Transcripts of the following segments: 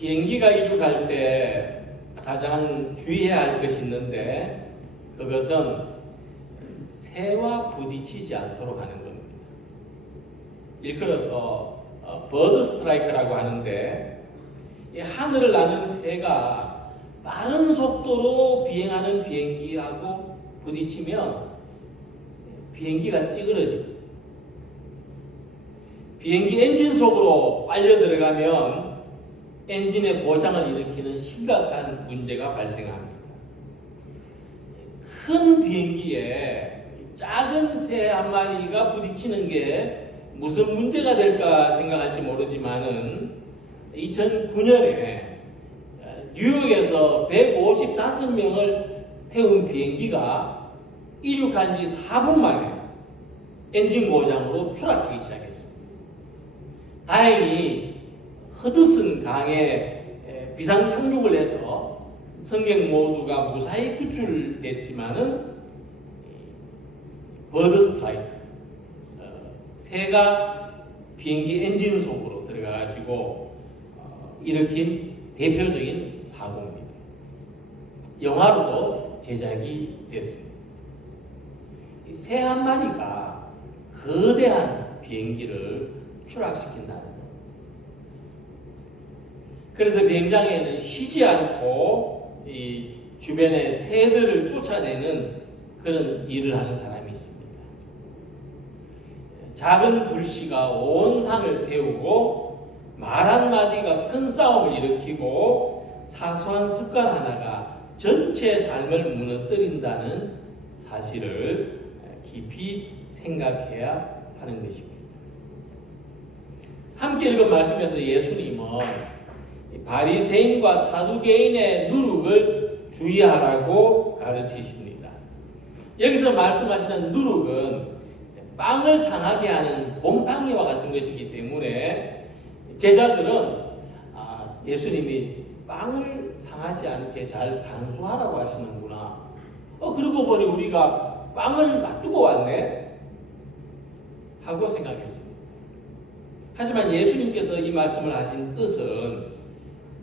비행기가 이륙할 때 가장 주의해야 할 것이 있는데 그것은 새와 부딪히지 않도록 하는 겁니다. 일컬어서 버드 스트라이크라고 하는데 이 하늘을 나는 새가 빠른 속도로 비행하는 비행기하고 부딪히면 비행기가 찌그러집니다. 비행기 엔진 속으로 빨려 들어가면 엔진의 고장을 일으키는 심각한 문제가 발생합니다. 큰 비행기에 작은 새 한 마리가 부딪히는 게 무슨 문제가 될까 생각할지 모르지만은 2009년에 뉴욕에서 155명을 태운 비행기가 이륙한 지 4분 만에 엔진 고장으로 추락하기 시작했습니다. 다행히 허드슨 강에 비상 착륙을 해서 승객 모두가 무사히 구출됐지만은 버드 스트라이크, 새가 비행기 엔진 속으로 들어가가지고 일으킨 대표적인 사고입니다. 영화로도 제작이 됐습니다. 새 한 마리가 거대한 비행기를 추락시킨다는 것. 그래서 비행장에는 쉬지 않고 이 주변의 새들을 쫓아내는 그런 일을 하는 사람이 있습니다. 작은 불씨가 온 산을 태우고 말 한마디가 큰 싸움을 일으키고 사소한 습관 하나가 전체 삶을 무너뜨린다는 사실을 깊이 생각해야 하는 것입니다. 함께 읽은 말씀에서 예수님은 바리새인과 사두개인의 누룩을 주의하라고 가르치십니다. 여기서 말씀하시는 누룩은 빵을 상하게 하는 곰팡이와 같은 것이기 때문에 제자들은 예수님이 빵을 상하지 않게 잘 간수하라고 하시는구나. 그러고 보니 우리가 빵을 놔두고 왔네 하고 생각했습니다. 하지만 예수님께서 이 말씀을 하신 뜻은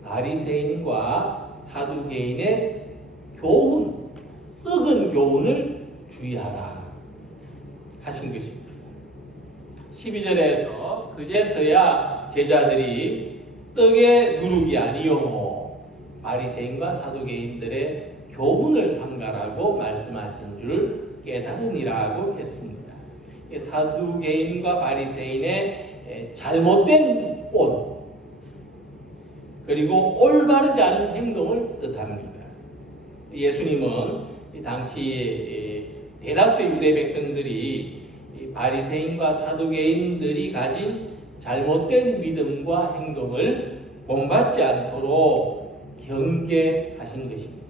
바리새인과 사두개인의 교훈, 썩은 교훈을 주의하라 하신 것입니다. 12절에서 그제서야 제자들이 떡의 누룩이 아니요 바리새인과 사두개인들의 교훈을 삼가라고 말씀하신 줄 깨달으니라고 했습니다. 사두개인과 바리새인의 잘못된 온 그리고 올바르지 않은 행동을 뜻합니다. 예수님은 당시 대다수의 유대 백성들이 바리새인과 사두개인들이 가진 잘못된 믿음과 행동을 본받지 않도록 경계하신 것입니다.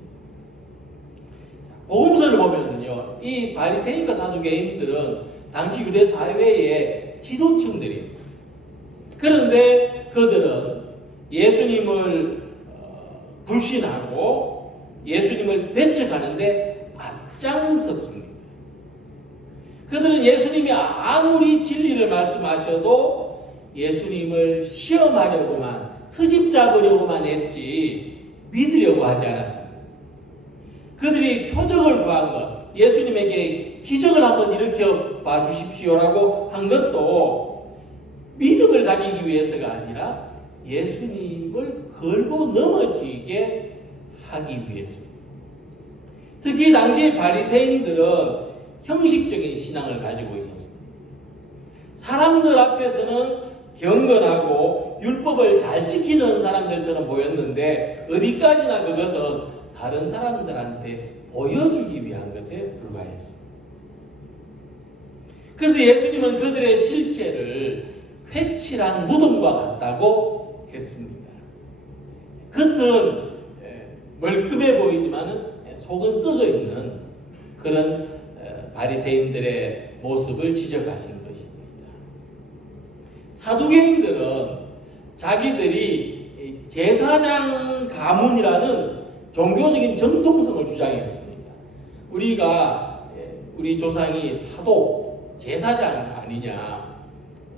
복음서를 보면요, 이 바리새인과 사두개인들은 당시 유대 사회의 지도층들입니다. 그런데 그들은 예수님을 불신하고 예수님을 배척하는데 앞장섰습니다. 그들은 예수님이 아무리 진리를 말씀하셔도 예수님을 시험하려고만, 트집 잡으려고만 했지 믿으려고 하지 않았습니다. 그들이 표적을 구한 것, 예수님에게 기적을 한번 일으켜 봐 주십시오라고 한 것도 믿음을 가지기 위해서가 아니라 예수님을 걸고 넘어지게 하기 위해서입니다. 특히 당시 바리새인들은 형식적인 신앙을 가지고 있었습니다. 사람들 앞에서는 경건하고 율법을 잘 지키는 사람들처럼 보였는데 어디까지나 그것은 다른 사람들한테 보여주기 위한 것에 불과했습니다. 그래서 예수님은 그들의 실체를 회칠한 무덤과 같다고 했습니다. 겉은 멀끔해 보이지만 속은 썩어 있는 그런 바리새인들의 모습을 지적하신 것입니다. 사두개인들은 자기들이 제사장 가문이라는 종교적인 정통성을 주장했습니다. 우리 조상이 사도, 제사장 아니냐.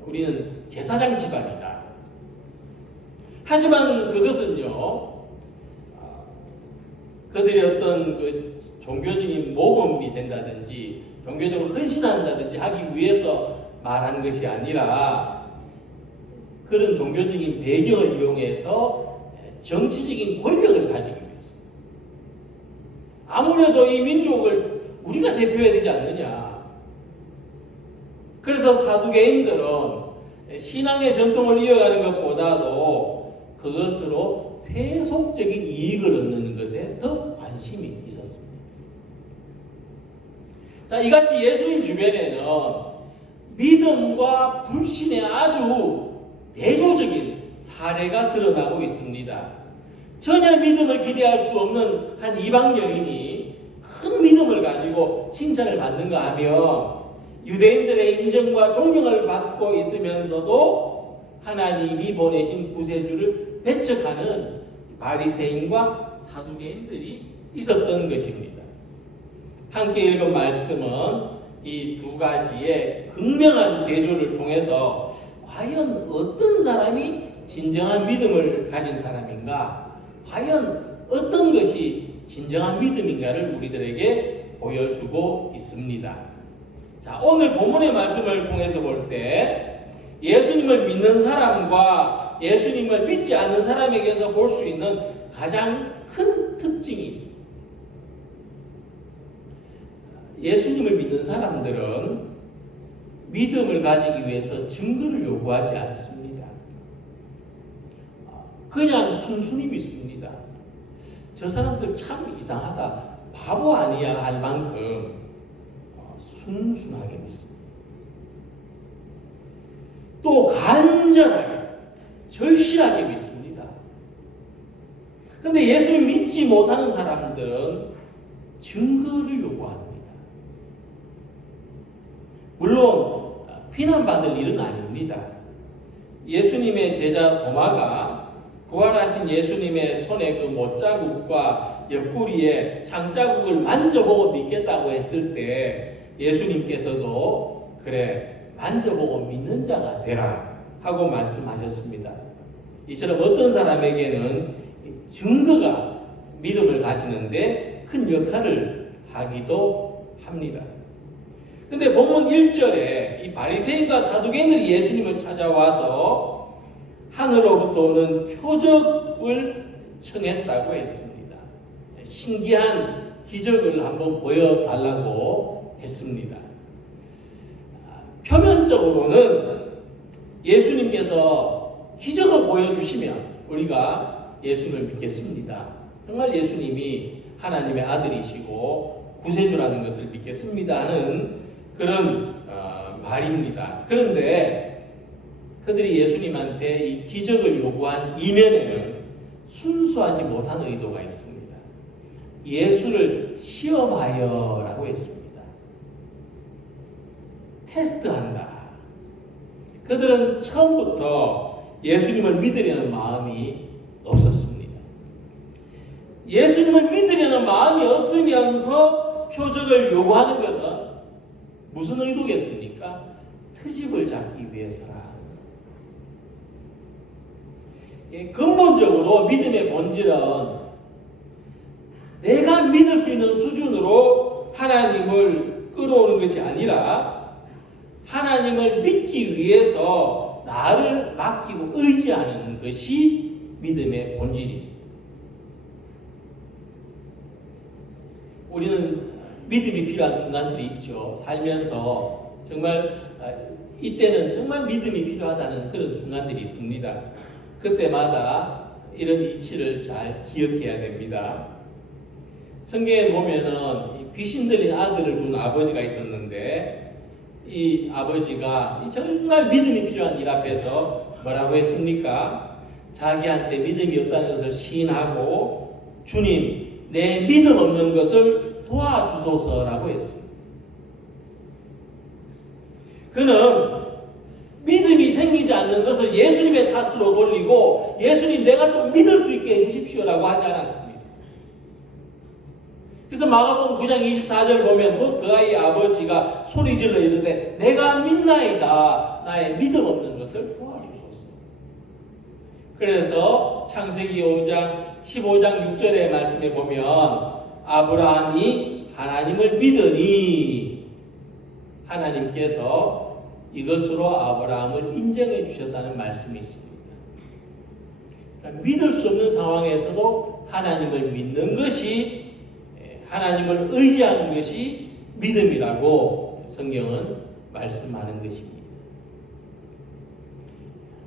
우리는 제사장 집안이다. 하지만 그것은요, 그들이 어떤 그 종교적인 모범이 된다든지 종교적으로 헌신한다든지 하기 위해서 말한 것이 아니라 그런 종교적인 배경을 이용해서 정치적인 권력을 가지기 위해서. 아무래도 이 민족을 우리가 대표해야 되지 않느냐. 그래서 사두개인들은 신앙의 전통을 이어가는 것보다도 그것으로 세속적인 이익을 얻는 것에 더 관심이 있었습니다. 자, 이같이 예수님 주변에는 믿음과 불신의 아주 대조적인 사례가 드러나고 있습니다. 전혀 믿음을 기대할 수 없는 한 이방 여인이 큰 믿음을 가지고 칭찬을 받는가 하면 유대인들의 인정과 존경을 받고 있으면서도 하나님이 보내신 구세주를 배척하는 바리새인과 사두개인들이 있었던 것입니다. 함께 읽은 말씀은 이 두 가지의 극명한 대조를 통해서 과연 어떤 사람이 진정한 믿음을 가진 사람인가, 과연 어떤 것이 진정한 믿음인가를 우리들에게 보여주고 있습니다. 자, 오늘 본문의 말씀을 통해서 볼 때 예수님을 믿는 사람과 예수님을 믿지 않는 사람에게서 볼 수 있는 가장 큰 특징이 있습니다. 예수님을 믿는 사람들은 믿음을 가지기 위해서 증거를 요구하지 않습니다. 그냥 순순히 믿습니다. 저 사람들 참 이상하다, 바보 아니야 할 만큼 순순하게 믿습니다. 또 간절하게, 절실하게 믿습니다. 그런데 예수님 믿지 못하는 사람들은 증거를 요구합니다. 물론 비난받을 일은 아닙니다. 예수님의 제자 도마가 부활하신 예수님의 손에 그 못자국과 옆구리에 장자국을 만져보고 믿겠다고 했을 때 예수님께서도 그래, 만져보고 믿는 자가 되라 하고 말씀하셨습니다. 이처럼 어떤 사람에게는 증거가 믿음을 가지는데 큰 역할을 하기도 합니다. 근데 본문 1절에 이 바리새인과 사두개인들이 예수님을 찾아와서 하늘로부터 오는 표적을 청했다고 했습니다. 신기한 기적을 한번 보여달라고 했습니다. 표면적으로는 예수님께서 기적을 보여주시면 우리가 예수님을 믿겠습니다. 정말 예수님이 하나님의 아들이시고 구세주라는 것을 믿겠습니다 하는 그런 말입니다. 그런데 그들이 예수님한테 이 기적을 요구한 이면에는 순수하지 못한 의도가 있습니다. 예수를 시험하여라고 했습니다. 테스트한다. 그들은 처음부터 예수님을 믿으려는 마음이 없었습니다. 예수님을 믿으려는 마음이 없으면서 표적을 요구하는 것은 무슨 의도겠습니까? 트집을 잡기 위해서라. 근본적으로 믿음의 본질은 내가 믿을 수 있는 수준으로 하나님을 끌어오는 것이 아니라 하나님을 믿기 위해서 나를 맡기고 의지하는 것이 믿음의 본질입니다. 우리는 믿음이 필요한 순간들이 있죠. 살면서 정말 이때는 정말 믿음이 필요하다는 그런 순간들이 있습니다. 그때마다 이런 이치를 잘 기억해야 됩니다. 성경에 보면은 귀신 들린 아들을 둔 아버지가 있었는데 이 아버지가 정말 믿음이 필요한 일 앞에서 뭐라고 했습니까? 자기한테 믿음이 없다는 것을 시인하고 주님, 내 믿음 없는 것을 도와주소서라고 했습니다. 그는 믿음이 생기지 않는 것을 예수님의 탓으로 돌리고 예수님 내가 좀 믿을 수 있게 해주십시오라고 하지 않았습니다. 그래서 마가복음 9장 24절 보면 그 아이의 아버지가 소리질러 이르되 내가 믿나이다, 나의 믿음 없는 것을 도와주소서. 그래서 창세기 5장 15장 6절의 말씀에 보면 아브라함이 하나님을 믿으니 하나님께서 이것으로 아브라함을 인정해 주셨다는 말씀이 있습니다. 그러니까 믿을 수 없는 상황에서도 하나님을 믿는 것이, 하나님을 의지하는 것이 믿음이라고 성경은 말씀하는 것입니다.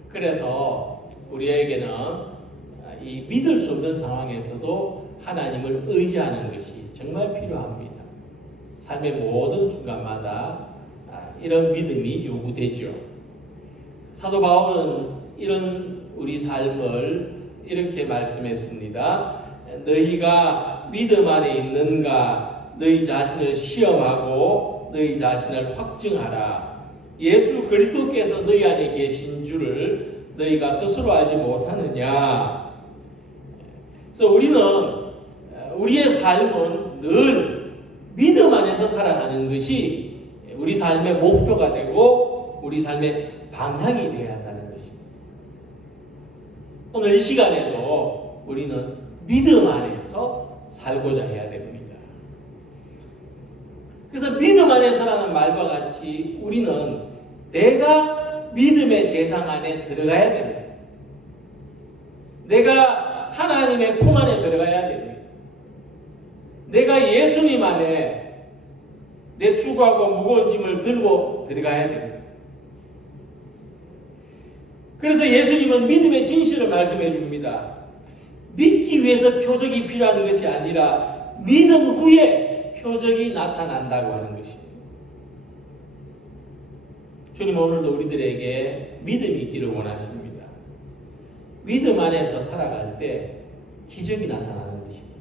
그래서 우리에게는 이 믿을 수 없는 상황에서도 하나님을 의지하는 것이 정말 필요합니다. 삶의 모든 순간마다 이런 믿음이 요구되죠. 사도 바울은 이런 우리 삶을 이렇게 말씀했습니다. 너희가 믿음 안에 있는가? 너희 자신을 시험하고 너희 자신을 확증하라. 예수 그리스도께서 너희 안에 계신 줄을 너희가 스스로 알지 못하느냐? 그래서 우리는 우리의 삶은 늘 믿음 안에서 살아가는 것이 우리 삶의 목표가 되고 우리 삶의 방향이 되어야 한다는 것입니다. 오늘 이 시간에도 우리는 믿음 안에서 살고자 해야 됩니다. 그래서 믿음 안에서라는 말과 같이 우리는 내가 믿음의 대상 안에 들어가야 됩니다. 내가 하나님의 품 안에 들어가야 됩니다. 내가 예수님 안에 내 수고하고 무거운 짐을 들고 들어가야 됩니다. 그래서 예수님은 믿음의 진실을 말씀해 줍니다. 믿기 위해서 표적이 필요한 것이 아니라 믿음 후에 표적이 나타난다고 하는 것입니다. 주님 오늘도 우리들에게 믿음이 있기를 원하십니다. 믿음 안에서 살아갈 때 기적이 나타나는 것입니다.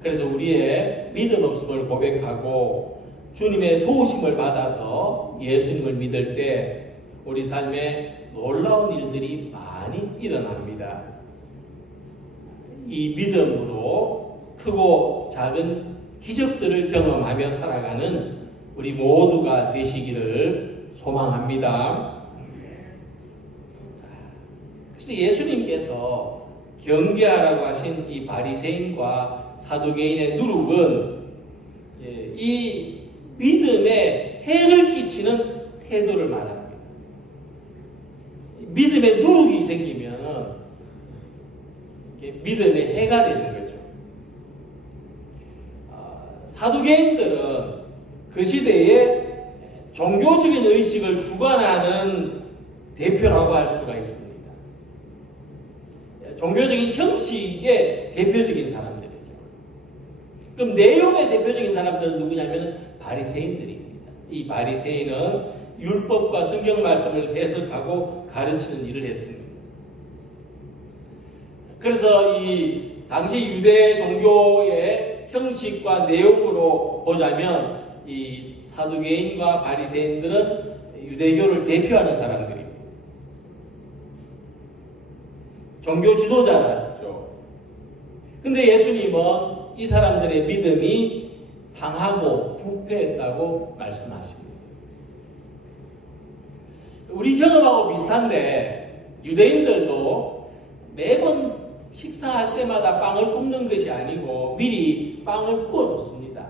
그래서 우리의 믿음 없음을 고백하고 주님의 도우심을 받아서 예수님을 믿을 때 우리 삶에 놀라운 일들이 많이 일어납니다. 이 믿음으로 크고 작은 기적들을 경험하며 살아가는 우리 모두가 되시기를 소망합니다. 그래서 예수님께서 경계하라고 하신 이 바리새인과 사두개인의 누룩은 이 믿음에 해를 끼치는 태도를 말합니다. 믿음에 누룩이 생기면 믿음의 해가 되는 거죠. 사두개인들은 그 시대에 종교적인 의식을 주관하는 대표라고 할 수가 있습니다. 종교적인 형식의 대표적인 사람들이죠. 그럼 내용의 대표적인 사람들은 누구냐면 바리새인들입니다. 이 바리새인은 율법과 성경 말씀을 해석하고 가르치는 일을 했습니다. 그래서 이 당시 유대 종교의 형식과 내용으로 보자면 이 사두개인과 바리새인들은 유대교를 대표하는 사람들입니다. 종교 지도자였죠. 근데 예수님은 이 사람들의 믿음이 상하고 부패했다고 말씀하십니다. 우리 경험하고 비슷한데 유대인들도 매번 식사할 때마다 빵을 굽는 것이 아니고 미리 빵을 구워 놓습니다.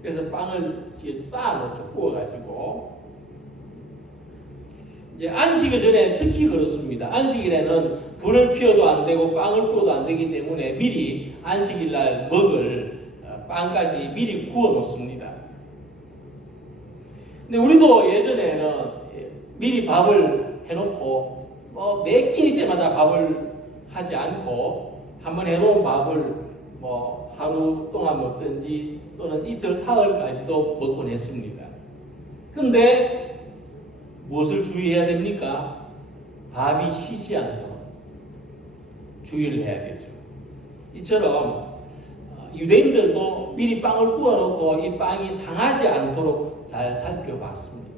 그래서 빵을 쌓아놓죠. 구워가지고 이제 안식일 전에 특히 그렇습니다. 안식일에는 불을 피워도 안 되고 빵을 구워도 안 되기 때문에 미리 안식일 날 먹을 빵까지 미리 구워 놓습니다. 근데 우리도 예전에는 미리 밥을 해놓고 매 끼니 때마다 밥을 하지 않고 한번 해놓은 밥을 하루 동안 먹든지 또는 이틀 사흘까지도 먹곤 했습니다. 근데 무엇을 주의해야 됩니까? 밥이 쉬지 않도록 주의를 해야 되죠. 이처럼 유대인들도 미리 빵을 구워놓고 이 빵이 상하지 않도록 잘 살펴봤습니다.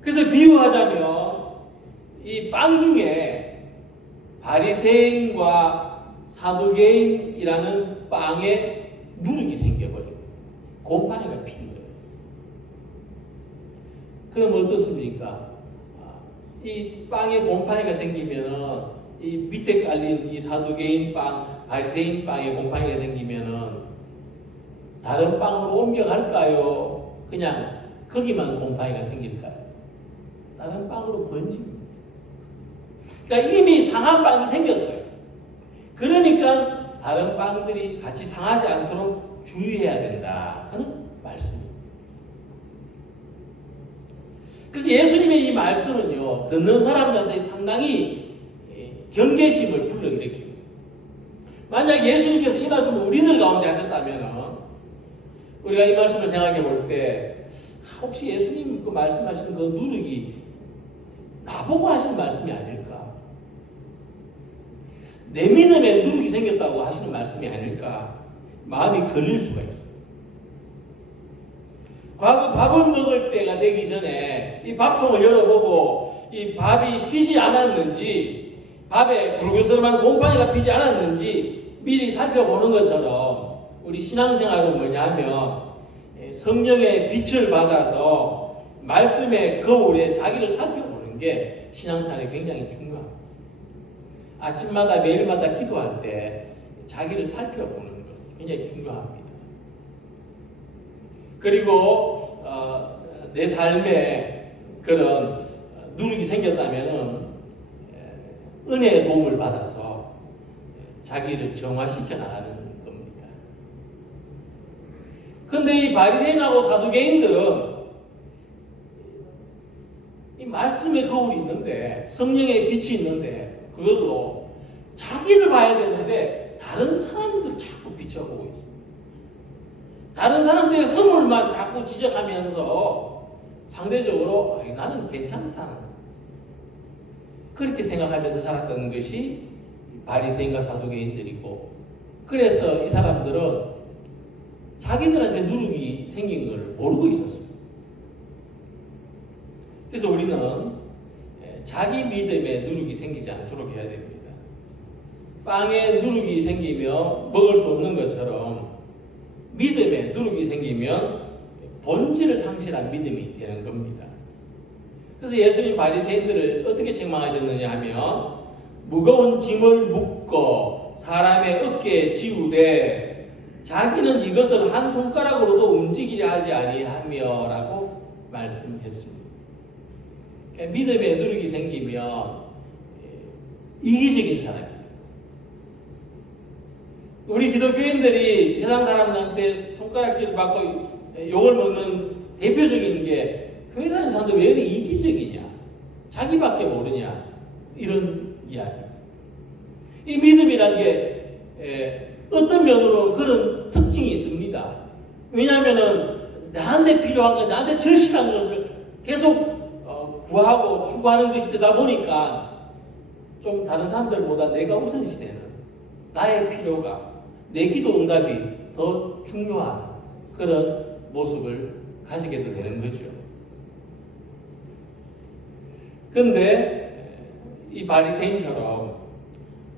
그래서 비유하자면 이 빵 중에 바리새인과 사두개인이라는 빵에 누룩이 생겨버려요. 곰팡이가 핀 거예요. 그럼 어떻습니까? 이 빵에 곰팡이가 생기면은 이 밑에 깔린 이 사두개인 빵, 바리새인 빵에 곰팡이가 생기면은 다른 빵으로 옮겨갈까요? 그냥 거기만 곰팡이가 생길까요? 다른 빵으로 번집니다. 그러니까 이미 상한 빵이 생겼어요. 그러니까 다른 빵들이 같이 상하지 않도록 주의해야 된다 하는 말씀입니다. 그래서 예수님의 이 말씀은요, 듣는 사람들한테 상당히 경계심을 불러일으킵니다. 만약 예수님께서 이 말씀을 우리들 가운데 하셨다면 우리가 이 말씀을 생각해 볼 때 혹시 예수님 그 말씀하시는 그 누룩이 나보고 하신 말씀이 아닐까? 내 믿음에 누룩이 생겼다고 하시는 말씀이 아닐까? 마음이 걸릴 수가 있어요. 과거 밥을 먹을 때가 되기 전에 이 밥통을 열어보고 이 밥이 쉬지 않았는지, 밥에 불그스름한 곰팡이가 피지 않았는지 미리 살펴보는 것처럼 우리 신앙생활은 뭐냐면 성령의 빛을 받아서 말씀의 거울에 자기를 살펴보는 게 신앙생활에 굉장히 중요합니다. 아침마다 매일마다 기도할 때 자기를 살펴보는 것 굉장히 중요합니다. 그리고 내 삶에 그런 누룩이 생겼다면 은혜의 도움을 받아서 자기를 정화시켜 나가는 겁니다. 그런데 이 바리새인하고 사두개인들은 이 말씀의 거울이 있는데, 성령의 빛이 있는데, 그걸로 자기를 봐야 되는데 다른 사람들 자꾸 비춰보고 있습니다. 다른 사람들의 허물만 자꾸 지적하면서 상대적으로 나는 괜찮다, 그렇게 생각하면서 살았던 것이 바리새인과 사두개인들이고, 그래서 이 사람들은 자기들한테 누룩이 생긴 걸 모르고 있었습니다. 그래서 우리는 자기 믿음에 누룩이 생기지 않도록 해야 됩니다. 빵에 누룩이 생기면 먹을 수 없는 것처럼 믿음에 누룩이 생기면 본질을 상실한 믿음이 되는 겁니다. 그래서 예수님 바리새인들을 어떻게 책망하셨느냐 하면, 무거운 짐을 묶어 사람의 어깨에 지우되 자기는 이것을 한 손가락으로도 움직이려 하지 아니하며 라고 말씀했습니다. 그러니까 믿음에 누룩이 생기면 이기적인 사람입니다. 우리 기독교인들이 세상 사람들한테 손가락질 받고 욕을 먹는 대표적인 게, 교회 다니는 사람들 왜 이렇게 이기적이냐, 자기밖에 모르냐, 이런 이야기. 이 믿음이란 게 어떤 면으로 그런 특징이 있습니다. 왜냐하면 나한테 필요한 것, 나한테 절실한 것을 계속 구하고 추구하는 것이 되다 보니까 좀 다른 사람들보다 내가 우선시 되는, 나의 필요가, 내 기도 응답이 더 중요한 그런 모습을 가지게 되는 거죠. 그런데 이 바리새인처럼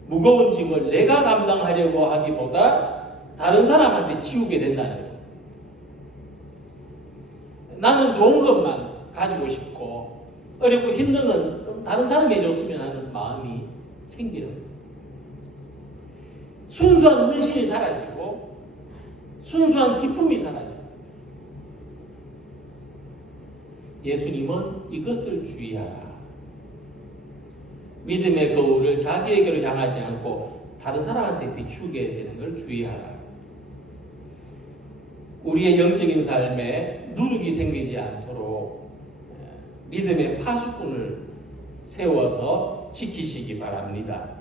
무거운 짐을 내가 감당하려고 하기보다 다른 사람한테 지우게 된다는 거예요. 나는 좋은 것만 가지고 싶고 어렵고 힘든 건 좀 다른 사람이 해줬으면 하는 마음이 생기는 거예요. 순수한 헌신이 사라지고 순수한 기쁨이 사라져요. 예수님은 이것을 주의하라. 믿음의 거울을 자기에게로 향하지 않고 다른 사람한테 비추게 되는 걸 주의하라. 우리의 영적인 삶에 누룩이 생기지 않도록 믿음의 파수꾼을 세워서 지키시기 바랍니다.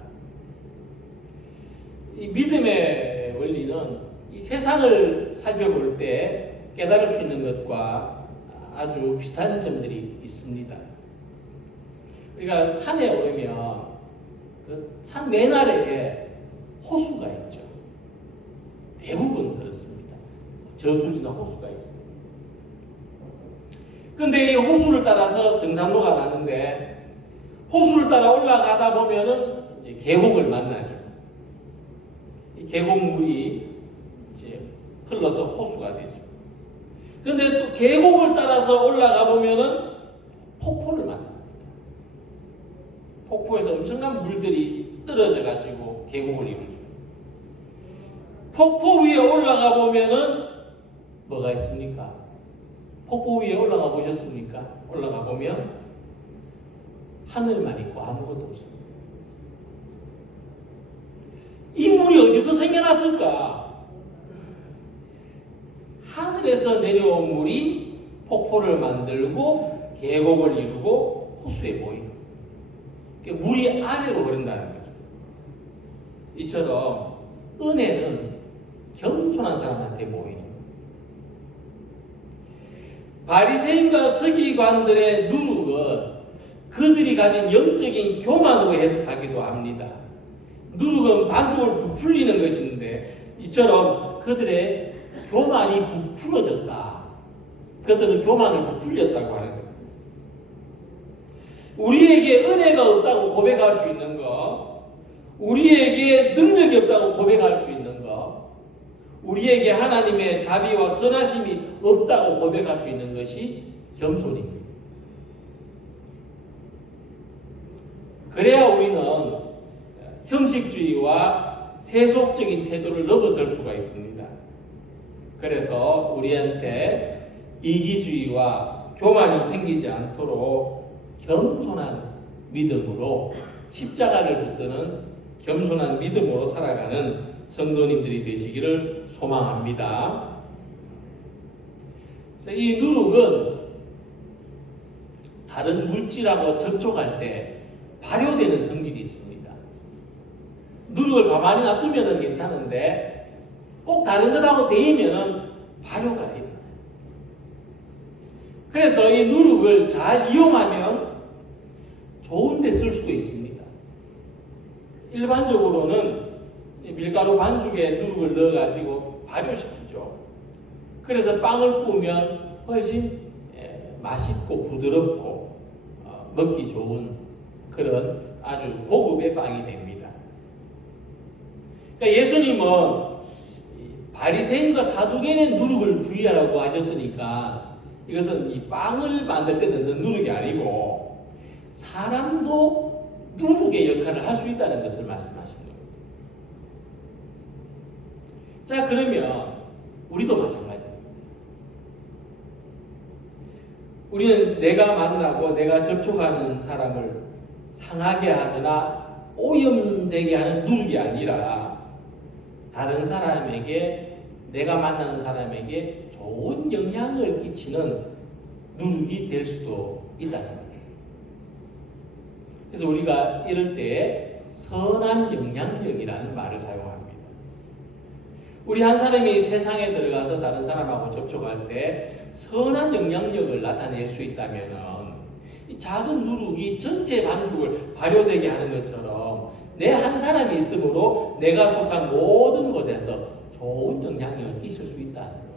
이 믿음의 원리는 이 세상을 살펴볼 때 깨달을 수 있는 것과 아주 비슷한 점들이 있습니다. 우리가 산에 오르면 그 산 맨 아래에 호수가 있죠. 대부분 그렇습니다. 저수지나 호수가 있습니다. 그런데 이 호수를 따라서 등산로가 나는데, 호수를 따라 올라가다 보면은 이제 계곡을 만나죠. 이 계곡물이 이제 흘러서 호수가 되죠. 그런데 또 계곡을 따라서 올라가 보면은 폭포를 만납니다. 폭포에서 엄청난 물들이 떨어져 가지고 계곡을 이루죠. 폭포 위에 올라가 보면은 뭐가 있습니까? 폭포 위에 올라가 보셨습니까? 올라가 보면 하늘만 있고 아무것도 없습니다. 이 물이 어디서 생겨났을까? 하늘에서 내려온 물이 폭포를 만들고 계곡을 이루고 호수에 모이는 거예요. 물이 아래로 흐른다는 거죠. 이처럼 은혜는 겸손한 사람한테 모이는 거예요. 바리새인과 서기관들의 누룩은 그들이 가진 영적인 교만으로 해석하기도 합니다. 누룩은 반죽을 부풀리는 것인데 이처럼 그들의 교만이 부풀어졌다. 그들은 교만을 부풀렸다고 하는 거예요. 우리에게 은혜가 없다고 고백할 수 있는 것, 우리에게 능력이 없다고 고백할 수 있는 것, 우리에게 하나님의 자비와 선하심이 없다고 고백할 수 있는 것이 겸손입니다. 그래야 우리는 형식주의와 세속적인 태도를 넘어설 수가 있습니다. 그래서 우리한테 이기주의와 교만이 생기지 않도록 겸손한 믿음으로 십자가를 붙드는 겸손한 믿음으로 살아가는 성도님들이 되시기를 소망합니다. 이 누룩은 다른 물질하고 접촉할 때 발효되는 성질이 있습니다. 누룩을 가만히 놔두면 괜찮은데 꼭 다른 것하고 데이면 발효가 일어나요. 그래서 이 누룩을 잘 이용하면 좋은 데 쓸 수도 있습니다. 일반적으로는 밀가루 반죽에 누룩을 넣어가지고 발효시키죠. 그래서 빵을 구우면 훨씬 맛있고 부드럽고 먹기 좋은 그런 아주 고급의 빵이 됩니다. 그러니까 예수님은 바리새인과 사두개인의 누룩을 주의하라고 하셨으니까 이것은 이 빵을 만들 때 넣는 누룩이 아니고 사람도 누룩의 역할을 할 수 있다는 것을 말씀하신 거예요. 자, 그러면 우리도 마찬가지입니다. 우리는 내가 만나고 내가 접촉하는 사람을 상하게 하거나 오염되게 하는 누룩이 아니라 다른 사람에게, 내가 만나는 사람에게 좋은 영향을 끼치는 누룩이 될 수도 있다는 거예요. 그래서 우리가 이럴 때 선한 영향력이라는 말을 사용합니다. 우리 한 사람이 세상에 들어가서 다른 사람하고 접촉할 때 선한 영향력을 나타낼 수 있다면 이 작은 누룩이 전체 반죽을 발효되게 하는 것처럼 내 한 사람이 있으므로 내가 속한 모든 곳에서 좋은 영향력을 끼칠 수 있다는 거예요.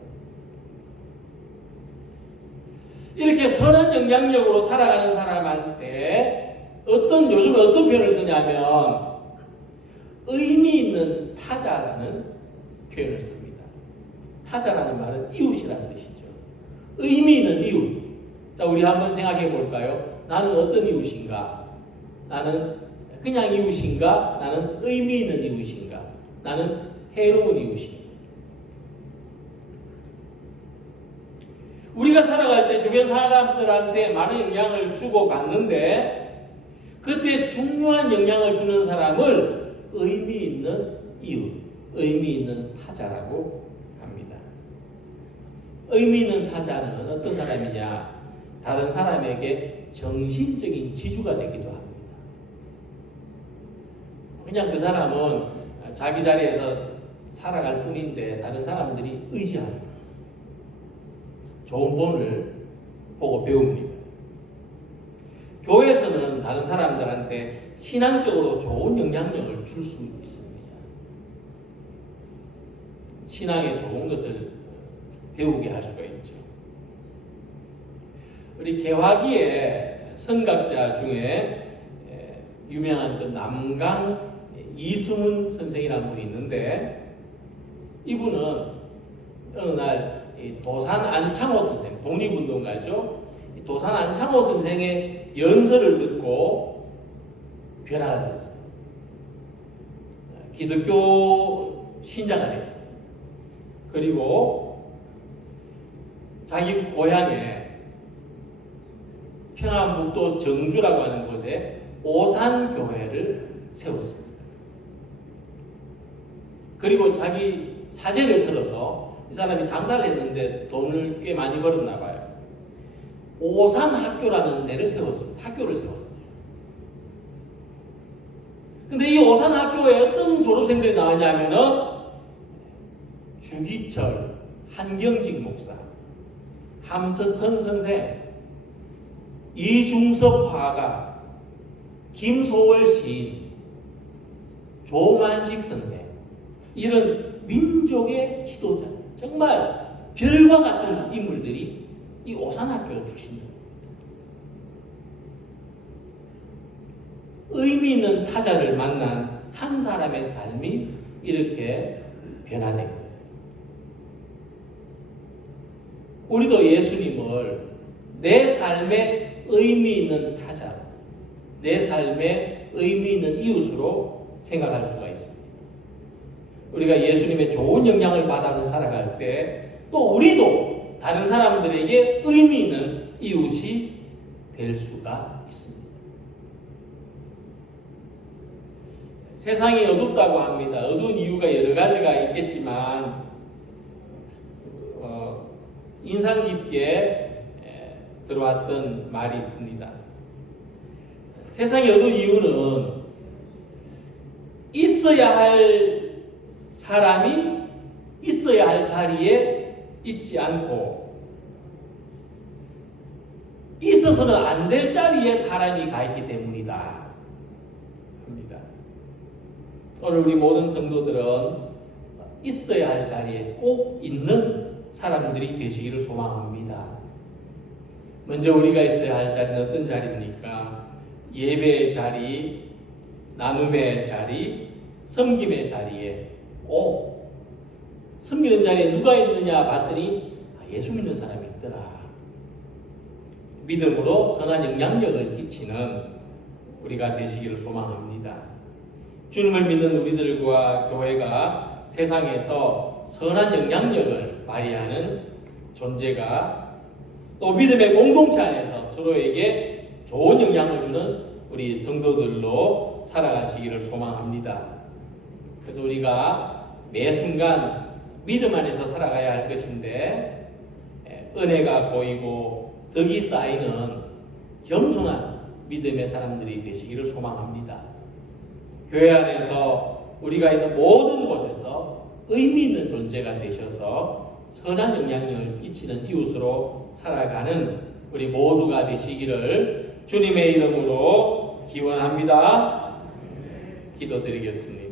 이렇게 선한 영향력으로 살아가는 사람한테 요즘에 어떤 표현을 쓰냐면 의미 있는 타자라는 표현을 씁니다. 타자라는 말은 이웃이라는 뜻이죠. 의미 있는 이웃. 자, 우리 한번 생각해 볼까요? 나는 어떤 이웃인가? 나는 그냥 이웃인가? 나는 의미 있는 이웃인가? 나는 해로운 이웃인가? 우리가 살아갈 때 주변 사람들한테 많은 영향을 주고 받는데 그때 중요한 영향을 주는 사람을 의미 있는 이웃, 의미 있는 타자라고 합니다. 의미 있는 타자는 어떤 사람이냐? 다른 사람에게 정신적인 지주가 되기도 합니다. 그냥 그 사람은 자기 자리에서 살아갈 뿐인데 다른 사람들이 의지합니다. 좋은 본을 보고 배웁니다. 교회에서는 다른 사람들한테 신앙적으로 좋은 영향력을 줄 수 있습니다. 신앙에 좋은 것을 배우게 할 수가 있죠. 우리 개화기의 선각자 중에 유명한 그 남강 이승훈 선생이라는 분이 있는데 이분은 어느 날 도산 안창호 선생, 독립운동가죠. 도산 안창호 선생의 연설을 듣고 변화가 됐어요. 기독교 신자가 됐어요. 그리고 자기 고향에 평안북도 정주라고 하는 곳에 오산교회를 세웠습니다. 그리고 자기 사재를 들어서 이 사람이 장사를 했는데 돈을 꽤 많이 벌었나 봐요. 오산학교라는 데를 세웠습니다. 학교를 세웠어요. 근데 이 오산학교에 어떤 졸업생들이 나왔냐면은 주기철, 한경직 목사, 함석헌 선생, 이중섭 화가, 김소월 시인, 조만식 선생, 이런 민족의 지도자, 정말 별과 같은 인물들이 이 오산학교 출신입니다. 의미 있는 타자를 만난 한 사람의 삶이 이렇게 변화된 거예요. 우리도 예수님을 내 삶의 의미 있는 타자, 내 삶의 의미 있는 이웃으로 생각할 수가 있습니다. 우리가 예수님의 좋은 영향을 받아서 살아갈 때 또 우리도 다른 사람들에게 의미 있는 이웃이 될 수가 있습니다. 세상이 어둡다고 합니다. 어두운 이유가 여러 가지가 있겠지만 인상 깊게 들어왔던 말이 있습니다. 세상이 어두운 이유는 있어야 할 사람이 있어야 할 자리에 있지 않고 있어서는 안 될 자리에 사람이 가 있기 때문이다 합니다. 오늘 우리 모든 성도들은 있어야 할 자리에 꼭 있는 사람들이 되시기를 소망합니다. 먼저 우리가 있어야 할 자리는 어떤 자리입니까? 예배의 자리, 나눔의 자리, 섬김의 자리에 꼭 섬기는 자리에 누가 있느냐 봤더니 예수 믿는 사람이 있더라. 믿음으로 선한 영향력을 끼치는 우리가 되시기를 소망합니다. 주님을 믿는 우리들과 교회가 세상에서 선한 영향력을 발휘하는 존재가 또 믿음의 공동체 안에서 서로에게 좋은 영향을 주는 우리 성도들로 살아가시기를 소망합니다. 그래서 우리가 매 순간 믿음 안에서 살아가야 할 것인데 은혜가 보이고 덕이 쌓이는 겸손한 믿음의 사람들이 되시기를 소망합니다. 교회 안에서 우리가 있는 모든 곳에서 의미 있는 존재가 되셔서 선한 영향력을 끼치는 이웃으로 살아가는 우리 모두가 되시기를 주님의 이름으로 기원합니다. 기도드리겠습니다.